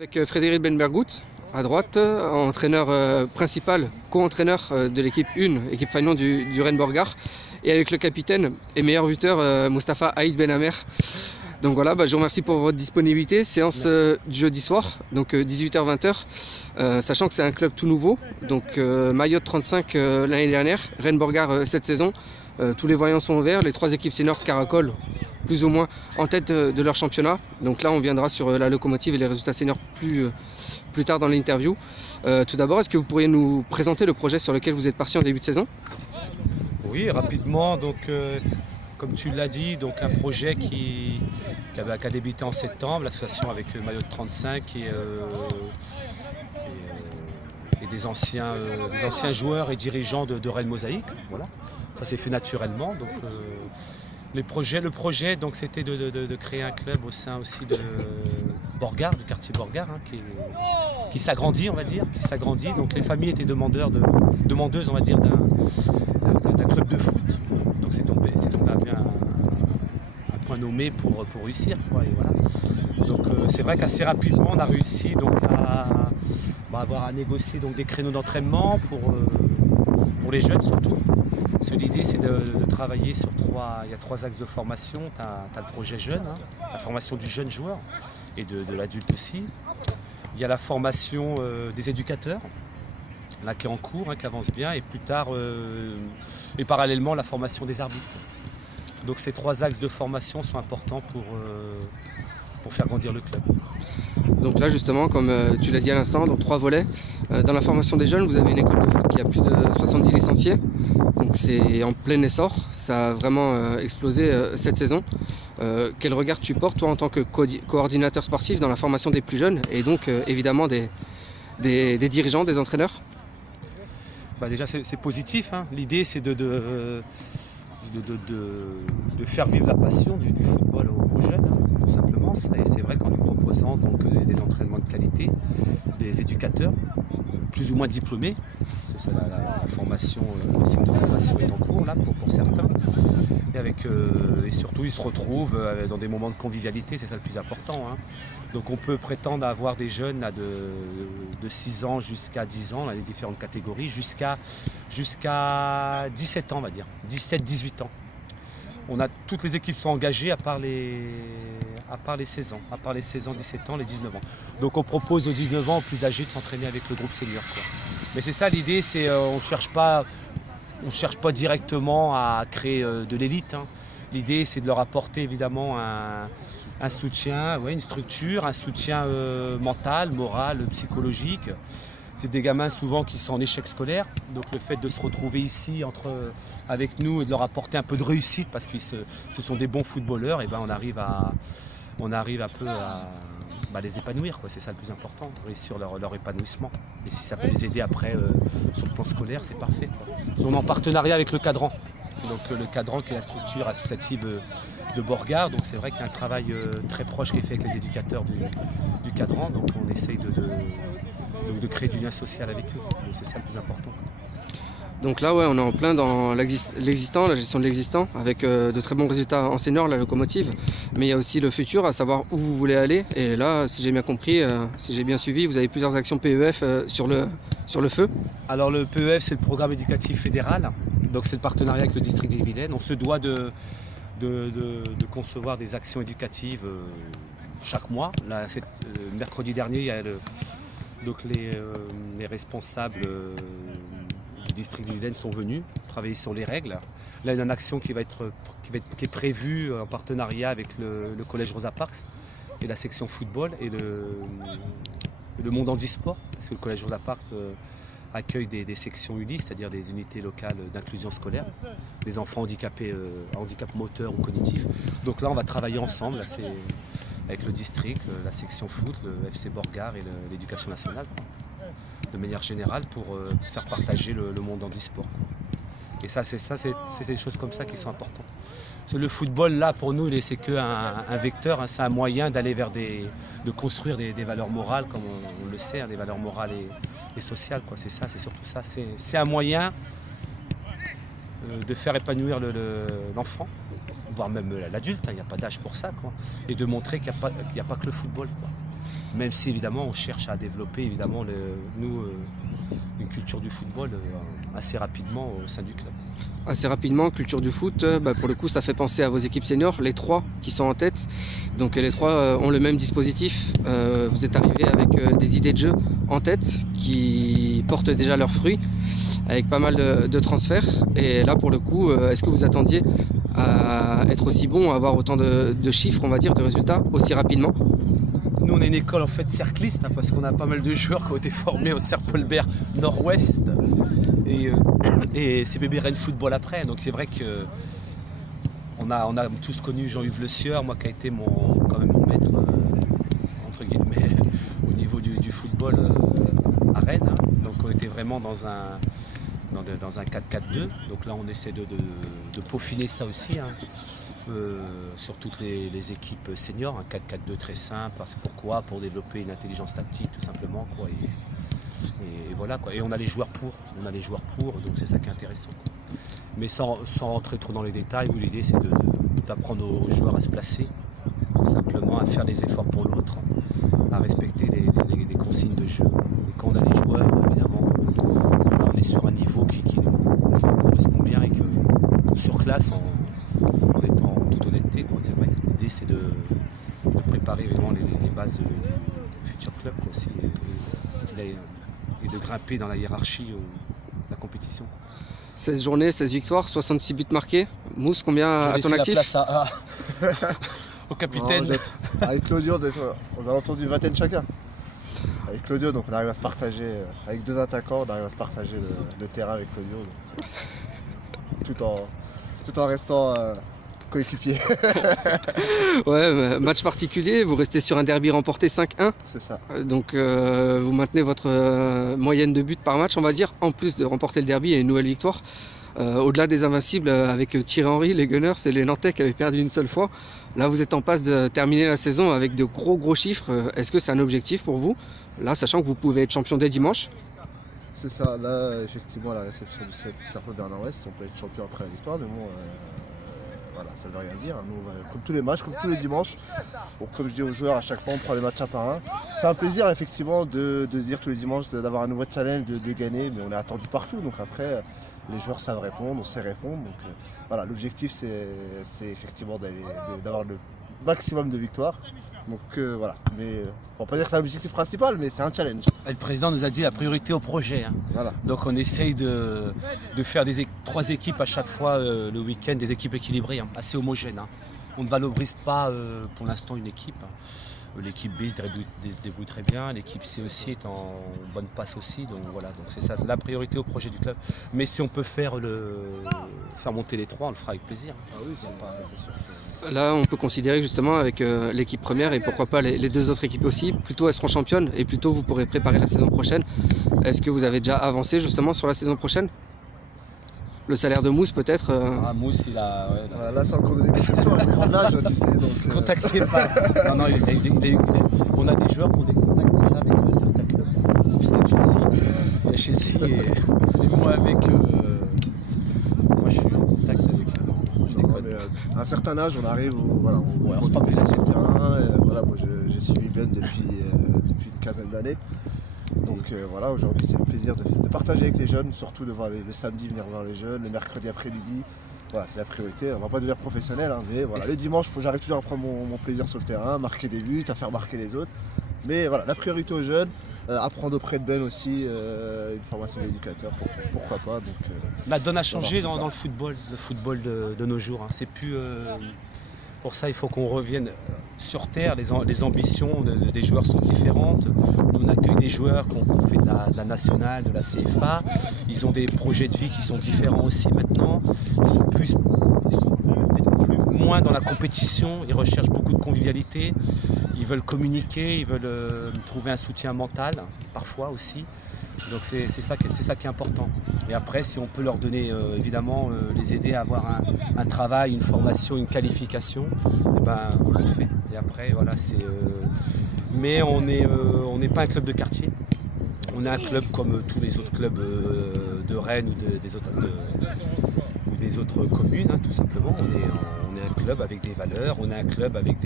Avec Frédéric Benbergout à droite, entraîneur principal, co-entraîneur de l'équipe 1, équipe Fagnon du Rennes Borgard, et avec le capitaine et meilleur buteur Mustapha Aïd Benamer. Donc voilà, je vous remercie pour votre disponibilité. Séance du jeudi soir, donc 18h-20h, sachant que c'est un club tout nouveau, donc Mayotte 35 l'année dernière, Rennes Borgard cette saison. Tous les voyants sont ouverts, les trois équipes seniors caracolent plus ou moins en tête de leur championnat. Donc là on viendra sur la locomotive et les résultats seniors plus tard dans l'interview. Tout d'abord, est-ce que vous pourriez nous présenter le projet sur lequel vous êtes parti en début de saison? Oui, rapidement, donc comme tu l'as dit, donc un projet qui a débuté en septembre, l'association avec Mayotte 35 et des anciens joueurs et dirigeants de Rennes Mosaïque. Voilà. Ça s'est fait naturellement. Donc, le projet donc, c'était de créer un club au sein aussi de Borgard, du quartier Borgard, qui s'agrandit, on va dire, qui s'agrandit. Donc les familles étaient demandeuses, on va dire, d'un club de foot. Donc c'est tombé un point nommé pour réussir, quoi, et voilà. Donc c'est vrai qu'assez rapidement on a réussi donc à négocier donc des créneaux d'entraînement pour les jeunes surtout. Parce que l'idée c'est de travailler sur il y a trois axes de formation. Tu as le projet jeune, la formation du jeune joueur et de l'adulte aussi. Il y a la formation des éducateurs, là qui est en cours, qui avance bien, et plus tard et parallèlement la formation des arbitres. Donc ces trois axes de formation sont importants pour faire grandir le club. Donc là justement, comme tu l'as dit à l'instant, donc trois volets. Dans la formation des jeunes, vous avez une école de foot qui a plus de 70 licenciés. Donc c'est en plein essor, ça a vraiment explosé cette saison. Quel regard tu portes toi en tant que coordinateur sportif dans la formation des plus jeunes et donc évidemment des dirigeants, des entraîneurs? Déjà c'est positif, L'idée c'est de faire vivre la passion du football aux jeunes, tout simplement. Et c'est vrai qu'en lui proposant donc, des entraînements de qualité, des éducateurs plus ou moins diplômés, c'est ça, la formation, le cycle de formation est en cours là pour certains, et surtout ils se retrouvent dans des moments de convivialité, c'est ça le plus important. Donc on peut prétendre avoir des jeunes là, de 6 ans jusqu'à 10 ans, dans les différentes catégories, jusqu'à 17 ans, on va dire, 17-18 ans. Toutes les équipes sont engagées à part les 16 ans, 17 ans, les 19 ans. Donc on propose aux 19 ans aux plus âgés de s'entraîner avec le groupe senior, quoi. Mais c'est ça l'idée, c'est on cherche pas directement à créer de l'élite. L'idée c'est de leur apporter évidemment un soutien, une structure, un soutien mental, moral, psychologique. C'est des gamins souvent qui sont en échec scolaire, donc le fait de se retrouver ici avec nous et de leur apporter un peu de réussite parce que ce sont des bons footballeurs, et on arrive un peu à les épanouir, quoi. C'est ça le plus important, réussir leur épanouissement. Et si ça peut les aider après sur le plan scolaire, c'est parfait, quoi. On est en partenariat avec le Cadran, donc le Cadran qui est la structure associative de Borgard, donc c'est vrai qu'il y a un travail très proche qui est fait avec les éducateurs du Cadran, donc on essaye de créer du lien social avec eux. Donc c'est ça le plus important. Donc là, on est en plein dans l'existant, la gestion de l'existant, avec de très bons résultats en senior, la locomotive. Mais il y a aussi le futur, à savoir où vous voulez aller. Et là, si j'ai bien compris, si j'ai bien suivi, vous avez plusieurs actions PEF sur le feu. Alors le PEF, c'est le programme éducatif fédéral. Donc c'est le partenariat avec le district d'Ille-et-Vilaine. On se doit de concevoir des actions éducatives chaque mois. Là, mercredi dernier, il y a les responsables du district d'Ille-et-Vilaine sont venus travailler sur les règles. Là, il y a une action qui est prévue en partenariat avec le collège Rosa Parks et la section football et le monde handisport, parce que le collège Rosa Parks accueille des sections ULI, c'est-à-dire des unités locales d'inclusion scolaire, des enfants handicapés, handicap moteur ou cognitif. Donc là, on va travailler ensemble, là, avec le district, la section foot, le FC Borgard et l'éducation nationale, quoi, de manière générale, pour faire partager le monde handisport, quoi. Et c'est des choses comme ça qui sont importantes. Parce que le football, là, pour nous, c'est qu'un vecteur, c'est un moyen d'aller de construire des valeurs morales, comme on le sait, des valeurs morales et sociales, quoi. C'est ça, c'est surtout ça. C'est un moyen de faire épanouir l'enfant, voire même l'adulte, il n'y a pas d'âge pour ça, quoi. Et de montrer qu'il n'y a pas que le football, quoi. Même si évidemment on cherche à développer évidemment une culture du football assez rapidement au sein du club. Assez rapidement, culture du foot, pour le coup ça fait penser à vos équipes seniors, les 3 qui sont en tête. Donc les 3 ont le même dispositif. Vous êtes arrivés avec des idées de jeu en tête qui portent déjà leurs fruits, avec pas mal de transferts. Et là pour le coup, est-ce que vous attendiez à être aussi bon, à avoir autant de chiffres, on va dire, de résultats aussi rapidement? Nous, on est une école en fait cercliste, hein, parce qu'on a pas mal de joueurs qui ont été formés au Serpolbert Nord-Ouest et CBB Rennes Football après. Donc c'est vrai que on a tous connu Jean-Yves Le Sieur, moi qui a été quand même mon maître entre guillemets au niveau du football à Rennes. Hein. Donc on était vraiment dans un 4-4-2. Donc là on essaie de peaufiner ça aussi. Hein. Sur toutes les équipes seniors, un 4-4-2 très simple, pourquoi? Pour développer une intelligence tactique tout simplement, quoi. Et voilà, quoi. Et on a les joueurs pour, donc c'est ça qui est intéressant, quoi. Mais sans rentrer trop dans les détails, où l'idée c'est d'apprendre aux joueurs à se placer, tout simplement à faire des efforts pour l'autre, à respecter les consignes de jeu. Et quand on a les joueurs, évidemment, on est sur un niveau qui nous correspond bien et qu'on surclasse en étant en toute honnêteté, quoi. C'est vrai que l'idée c'est de préparer vraiment les bases du futur club, quoi, aussi, et de grimper dans la hiérarchie de la compétition. 16 journées, 16 victoires, 66 buts marqués. Mousse, combien à ton actif? La place au capitaine. Non, avec Claudio, aux alentours d'une vingtaine chacun. Avec Claudio, donc on arrive à se partager, avec 2 attaquants, on arrive à se partager le terrain avec Claudio. Donc, tout en restant coéquipier. Ouais, match particulier, vous restez sur un derby remporté 5-1. C'est ça. Donc vous maintenez votre moyenne de buts par match, on va dire, en plus de remporter le derby et une nouvelle victoire. Au-delà des invincibles, avec Thierry Henry, les Gunners et les Nantais qui avaient perdu une seule fois. Là, vous êtes en passe de terminer la saison avec de gros chiffres. Est-ce que c'est un objectif pour vous? Là, sachant que vous pouvez être champion dès dimanche. C'est ça, là, effectivement, à la réception du Serpolbert Nord-Ouest, on peut être champion après la victoire, mais bon, voilà, ça ne veut rien dire. Nous, comme tous les matchs, comme tous les dimanches, bon, comme je dis aux joueurs, à chaque fois, on prend les matchs un par un. C'est un plaisir, effectivement, de se dire tous les dimanches d'avoir un nouveau challenge, de gagner, mais on est attendu partout. Donc après, les joueurs savent répondre, on sait répondre. Donc voilà, l'objectif, c'est effectivement d'avoir le maximum de victoires. Donc voilà, mais on va pas dire que c'est l'objectif principal, mais c'est un challenge. Le président nous a dit la priorité au projet. Hein. Voilà. Donc on essaye de faire 3 équipes à chaque fois le week-end, des équipes équilibrées, hein, assez homogènes. Hein. On ne valorise pas pour l'instant une équipe. Hein. L'équipe B se débrouille très bien, l'équipe C aussi est en bonne passe aussi, donc voilà, donc c'est ça la priorité au projet du club. Mais si on peut faire monter les 3, on le fera avec plaisir. Ah oui, c'est sûr. Là, on peut considérer que justement avec l'équipe première et pourquoi pas les 2 autres équipes aussi, plutôt elles seront championnes et plutôt vous pourrez préparer la saison prochaine. Est-ce que vous avez déjà avancé justement sur la saison prochaine? Le salaire de Mousse peut-être Mousse, il a... Ouais, là, c'est encore des négociations, il faut prendre l'âge, tu sais. Donc, contactez pas. Non, on a des joueurs qui ont des contacts déjà avec certains clubs. Vous savez, Chelsea. Il y a Chelsea et moi avec... moi, je suis en contact avec... Je déconne. À un certain âge, on arrive on se prend plaisir sur le terrain. Voilà, moi, j'ai suivi Ben depuis une quinzaine d'années. Donc voilà, aujourd'hui c'est le plaisir de partager avec les jeunes, surtout de voir le samedi venir voir les jeunes, le mercredi après-midi. Voilà, c'est la priorité. On va pas devenir professionnel, hein, mais voilà, le dimanche, j'arrive toujours à prendre mon plaisir sur le terrain, marquer des buts, à faire marquer les autres. Mais voilà, la priorité aux jeunes, apprendre auprès de Ben aussi, une formation d'éducateur, pourquoi pas. Donc, la donne a changé dans le football de nos jours. Hein. C'est plus... Pour ça, il faut qu'on revienne sur terre. Les ambitions des joueurs sont différentes. Nous, on accueille des joueurs qui ont fait de la nationale, de la CFA. Ils ont des projets de vie qui sont différents aussi maintenant. Ils sont peut-être moins dans la compétition. Ils recherchent beaucoup de convivialité. Ils veulent communiquer. Ils veulent trouver un soutien mental, parfois aussi. Donc c'est ça qui est important. Et après, si on peut leur donner, évidemment, les aider à avoir un travail, une formation, une qualification, eh ben, on le fait. Et après, voilà, mais on n'est pas un club de quartier. On est un club comme tous les autres clubs de Rennes ou des autres communes, hein, tout simplement. On est un club avec des valeurs, on est un club avec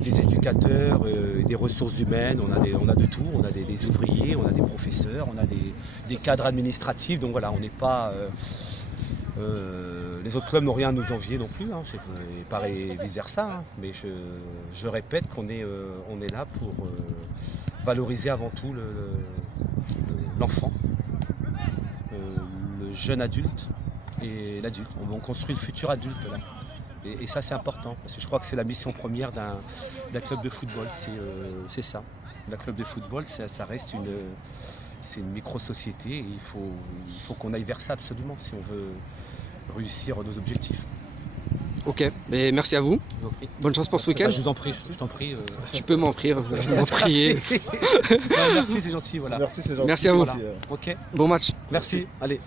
des éducateurs, des ressources humaines, on a de tout, on a des ouvriers, on a des professeurs, on a des cadres administratifs, donc voilà, on n'est pas... les autres clubs n'ont rien à nous envier non plus, hein, et pareil vice versa, hein, mais je répète qu'on est là pour valoriser avant tout l'enfant, le jeune adulte et l'adulte. On construit le futur adulte là. Et ça c'est important, parce que je crois que c'est la mission première d'un club de football, c'est ça. Le club de football, ça reste c'est une micro-société et il faut qu'on aille vers ça absolument si on veut réussir nos objectifs. Ok, mais merci à vous. Bonne chance pour ce week-end. Je vous en prie, je t'en prie. Tu peux m'en prier, m'en prier. Merci, c'est gentil. Voilà. Merci, c'est gentil. Merci à vous. Voilà. Ok. Bon match. Merci. Allez.